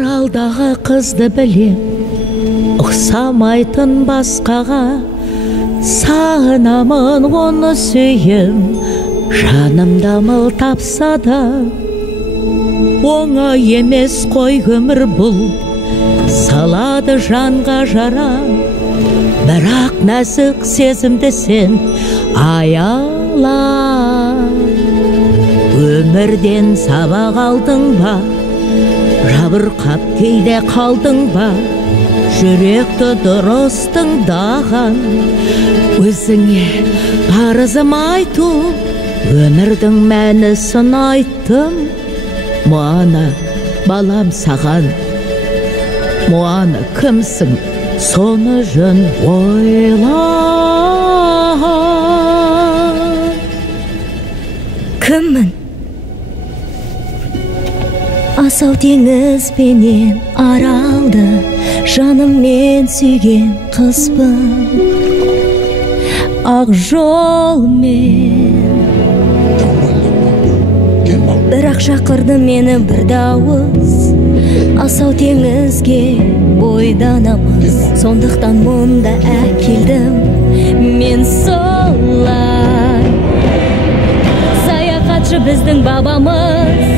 Аралдағы қызды білем, ұқсамайтын басқаға, сағынамын оны сүйем, жанымда мыл тапса да. Оңай емес қой өмір бұл, салады жанға жара, бірақ нәзік сезімді сен аяла. Өмірден сабақ алдың ба, жабырқап кейде қалдың ба, жүректі дұрыс тыңдаған, өзіңе парызым айту, өмірдің мәнісін айттым. Муана, балам саған, Муана кімсің, соны жөн ойла. Кіммін? Асау теңізбенен аралды жаныммен сүйген қызбын. Ақ жолмен бірақ шақырды мені бір дауыс, асау теңізге бойданамыз, сондықтан мұнда әкелдім мен солай. Саяхатшы біздің бабамыз,